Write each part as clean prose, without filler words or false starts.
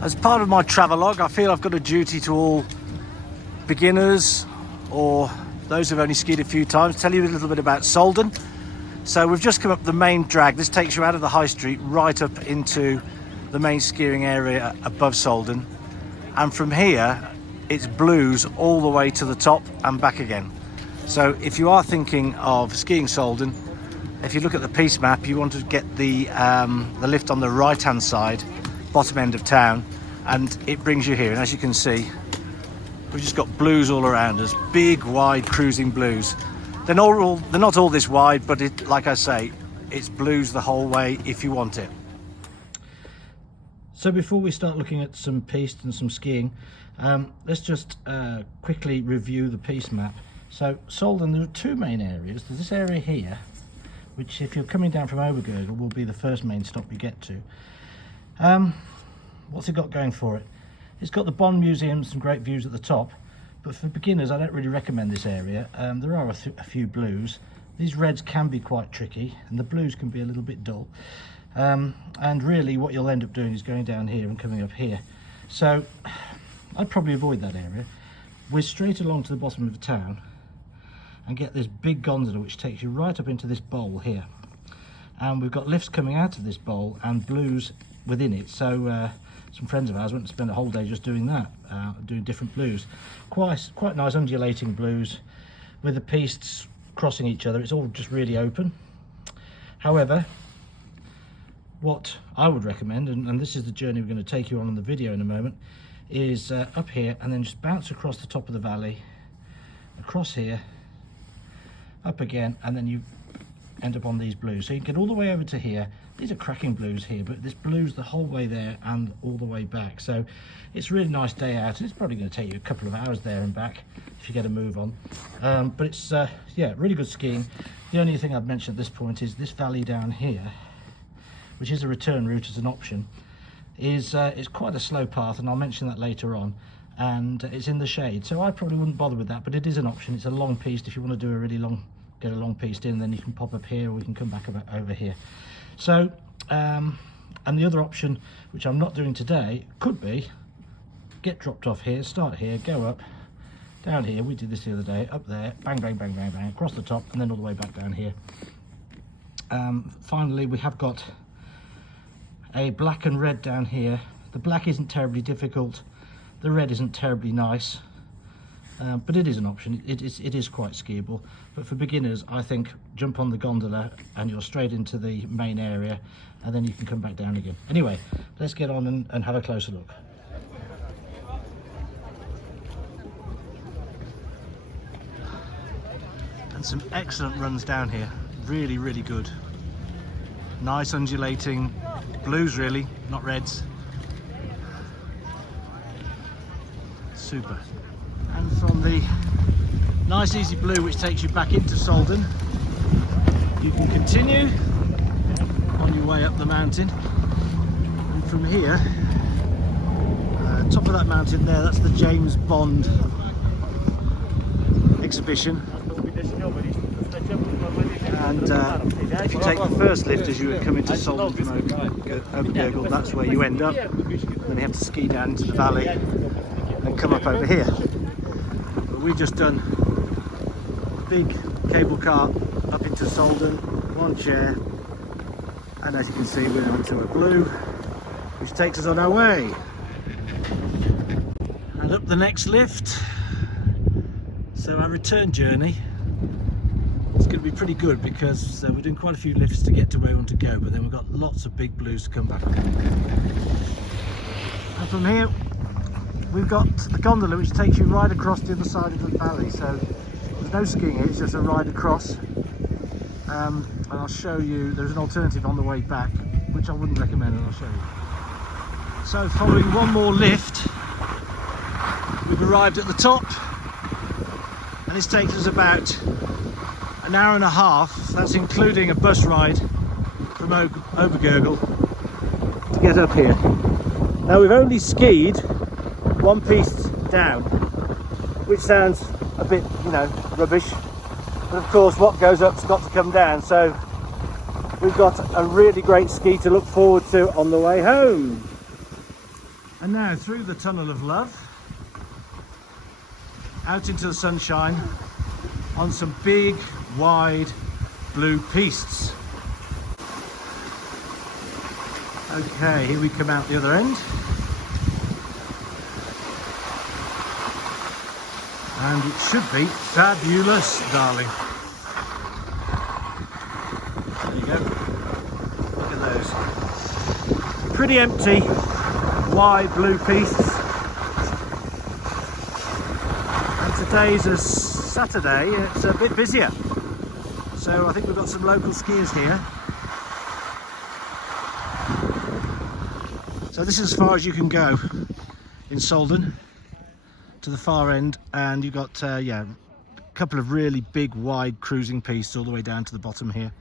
As part of my travelogue, I feel I've got a duty to all beginners or those who've only skied a few times, tell you a little bit about Solden. So we've just come up the main drag. This takes you out of the high street right up into the main skiing area above Solden, and from here it's blues all the way to the top and back again. So if you are thinking of skiing Solden, if you look at the piste map, you want to get the lift on the right hand side, bottom end of town, and it brings you here. And as you can see, we've just got blues all around us, big wide cruising blues. They're not all this wide, but like I say, it's blues the whole way if you want it. So before we start looking at some piste and some skiing, let's just quickly review the piste map. So Solden, there are two main areas. There's this area here, which if you're coming down from Obergurgl will be the first main stop you get to. What's it got going for it? It's got the Bond Museum, some great views at the top, but for beginners I don't really recommend this area. There are a few blues. These reds can be quite tricky and the blues can be a little bit dull. And really what you'll end up doing is going down here and coming up here. So I'd probably avoid that area. We're straight along to the bottom of the town and get this big gondola which takes you right up into this bowl here. And we've got lifts coming out of this bowl and blues within it. So some friends of ours went to spend a whole day just doing that, doing different blues. Quite nice undulating blues with the pistes crossing each other. It's all just really open. However, what I would recommend, and this is the journey we're going to take you on the video in a moment, is up here and then just bounce across the top of the valley, across here, up again, and then you end up on these blues. So you can get all the way over to here. These are cracking blues here, but this blues the whole way there and all the way back. So it's a really nice day out. It's probably going to take you a couple of hours there and back if you get a move on. But it's yeah, really good skiing. The only thing I'd mention at this point is this valley down here, which is a return route as an option, is quite a slow path, and I'll mention that later on, and it's in the shade, so I probably wouldn't bother with that, but it is an option. It's a long piste if you want to do a really long, get a long piste in, then you can pop up here or we can come back over here. So and the other option, which I'm not doing today, could be get dropped off here, start here, go up down here. We did this the other day, up there, bang bang bang bang bang across the top and then all the way back down here. Finally we have got a black and red down here. The black isn't terribly difficult, the red isn't terribly nice, but it is an option. It is quite skiable, but for beginners I think jump on the gondola and you're straight into the main area and then you can come back down again. Anyway, let's get on and have a closer look. And some excellent runs down here, really good. Nice undulating blues, really, not reds. Super. And from the nice easy blue which takes you back into Solden, you can continue on your way up the mountain, and from here, top of that mountain there, that's the James Bond exhibition. And if you take the first lift as you would come into Solden from Obergurgl, that's where you end up. Then you have to ski down into the valley and come up over here. But we've just done a big cable car up into Solden, one chair, and as you can see we're onto a blue, which takes us on our way. And up the next lift. So our return journey, it's going to be pretty good because we're doing quite a few lifts to get to where we want to go, but then we've got lots of big blues to come back on. And from here we've got the gondola which takes you right across the other side of the valley, so there's no skiing here, it's just a ride across. And I'll show you, there's an alternative on the way back which I wouldn't recommend, and I'll show you. So following one more lift we've arrived at the top, and this takes us about an hour and a half, that's including a bus ride from Obergurgl to get up here. Now we've only skied one piste down, which sounds a bit, you know, rubbish, but of course what goes up's got to come down, so we've got a really great ski to look forward to on the way home. And now through the Tunnel of Love, out into the sunshine, on some big, wide blue pistes. Okay, here we come out the other end. And it should be fabulous, darling. There you go. Look at those. Pretty empty, wide blue pistes. And today's a Saturday, it's a bit busier. So I think we've got some local skiers here. So this is as far as you can go in Solden, to the far end, and you've got yeah, a couple of really big wide cruising pistes all the way down to the bottom here.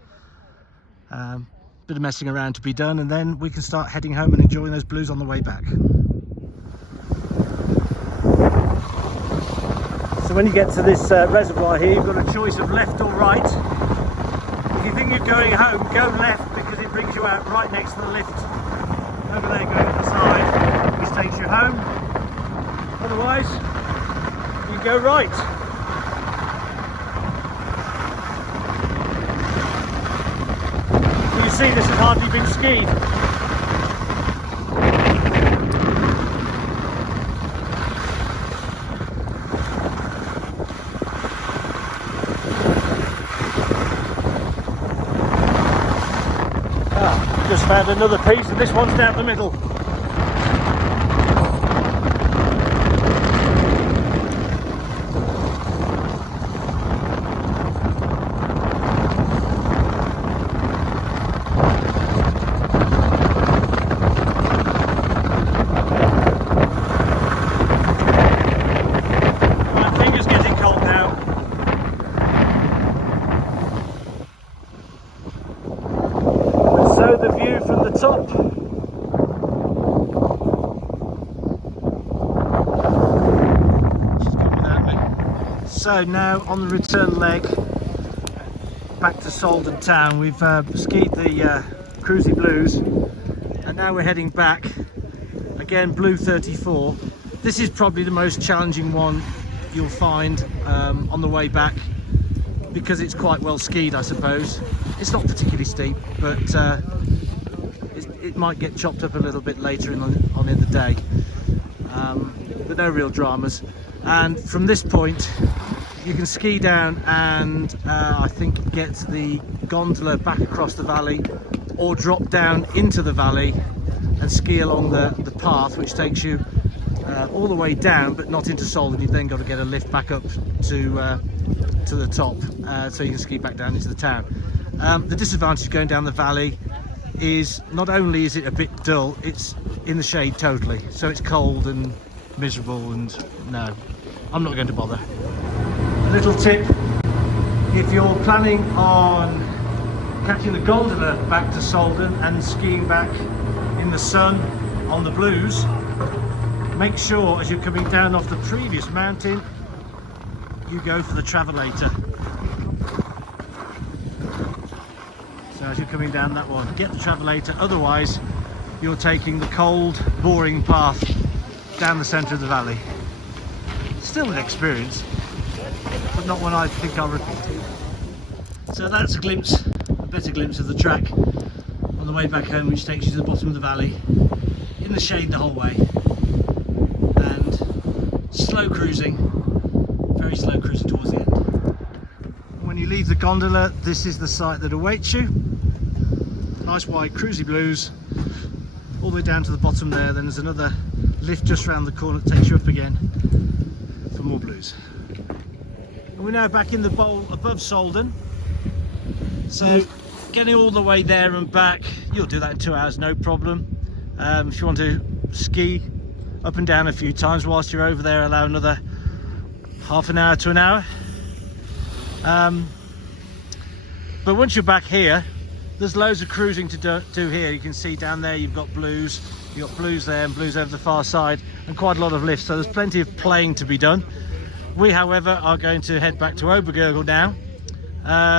Bit of messing around to be done, and then we can start heading home and enjoying those blues on the way back. So when you get to this reservoir here, you've got a choice of left or right. If you think you're going home, go left, because it brings you out right next to the lift over there going to the side, which takes you home. Otherwise, you go right. You see, this has hardly been skied. Just found another piece, and this one's down the middle. The view from the top. She's gone without me. So now on the return leg back to Solden town, we've skied the Cruisy Blues, and now we're heading back again. Blue 34. This is probably the most challenging one you'll find on the way back, because it's quite well skied, I suppose. It's not particularly steep, but it might get chopped up a little bit later on in the day. But no real dramas. And from this point, you can ski down and I think get the gondola back across the valley, or drop down into the valley and ski along the path, which takes you all the way down, but not into Solden. You've then got to get a lift back up to the top, so you can ski back down into the town. The disadvantage of going down the valley is not only is it a bit dull, it's in the shade totally, so it's cold and miserable, and no, I'm not going to bother. A little tip: if you're planning on catching the gondola back to Solden and skiing back in the sun on the blues, make sure as you're coming down off the previous mountain, you go for the travelator. So as you're coming down that one, get the travelator, otherwise you're taking the cold, boring path down the centre of the valley. Still an experience, but not one I think I'll repeat. So that's a better glimpse of the track on the way back home, which takes you to the bottom of the valley, in the shade the whole way, and slow cruising, very slow cruising towards the end. When you leave the gondola, this is the site that awaits you. Nice wide Cruisy Blues, all the way down to the bottom there. Then there's another lift just around the corner that takes you up again for more blues. And we're now back in the bowl above Solden. So getting all the way there and back, you'll do that in 2 hours, no problem. If you want to ski up and down a few times whilst you're over there, allow another half an hour to an hour. But once you're back here, there's loads of cruising to do here. You can see down there you've got blues, you've got blues there and blues over the far side, and quite a lot of lifts, so there's plenty of playing to be done. We, however, are going to head back to Obergurgl now.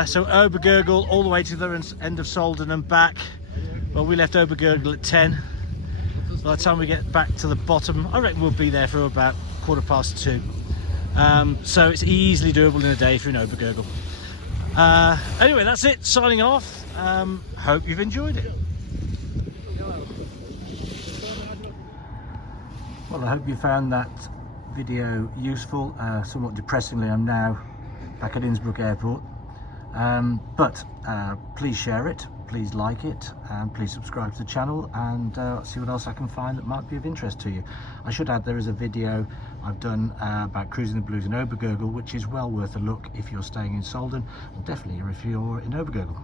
So Obergurgl all the way to the end of Solden and back. Well, we left Obergurgl at 10. By the time we get back to the bottom, I reckon we'll be there for about 2:15. So it's easily doable in a day if you're in Obergurgl. Anyway, that's it, signing off. Hope you've enjoyed it. Well, I hope you found that video useful. Somewhat depressingly, I'm now back at Innsbruck Airport. But please share it, please like it, and please subscribe to the channel, and see what else I can find that might be of interest to you. I should add, there is a video I've done about cruising the blues in Obergurgl, which is well worth a look if you're staying in Solden, and definitely if you're in Obergurgl.